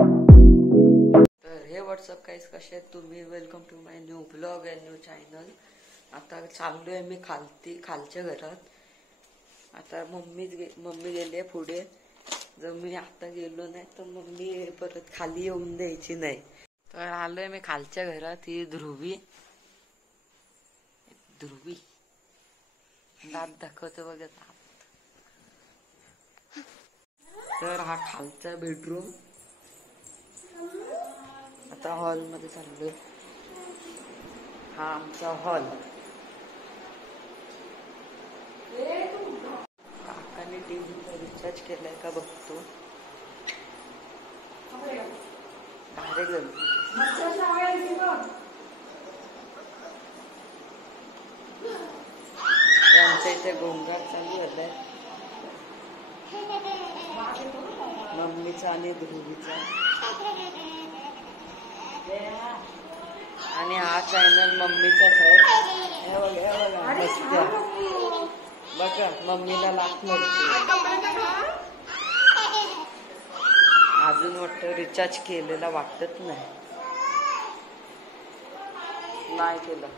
तर हे व्हॉट्सअप काहीच कसे आहेत तुम्ही, welcome to my new blog and new channel. आता चाललोय मी खालच्या घरात. आता मम्मी गेली पुढे. जर मी आता गेलो नाही तर मम्मी परत खाली येऊन द्यायची नाही. तर आलोय मी खालच्या घरात. ही ध्रुवी दात दाखवतो बघत. तर हा खालचा बेडरूम. आता हॉल मध्ये चाललोय. हा आमचा हॉल. काकाने टीव्हीचा रिचार्ज केलाय का बघतो. आमच्या इथे गोंगाट चालू झालाय मम्मीचा आणि ध्रुवीचा. आणि हा चॅनल मम्मीचाच आहे. हे बघा मस्त्या बघा. मम्मीला लाथ मारते. अजून वाटतं रिचार्ज केलेला वाटत नाही केलं.